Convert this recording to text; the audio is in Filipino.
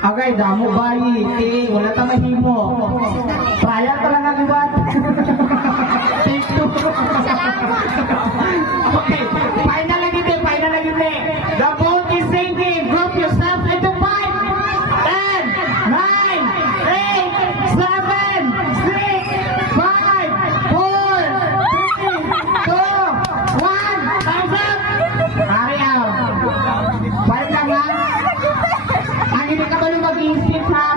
Agay, damo bayi. Wala ta mahimo. Trial ka lang ang iwan. Take two. Okay, final lagi din, final lagi din. The boat is sinking. Group yourself into 5, 10, 9, 8, 7, 6, 5, 4, 3, 2, 1. Time's up. Hurry up. Balik lang ha. Ang hindi ka ba nung mag-iisip ha?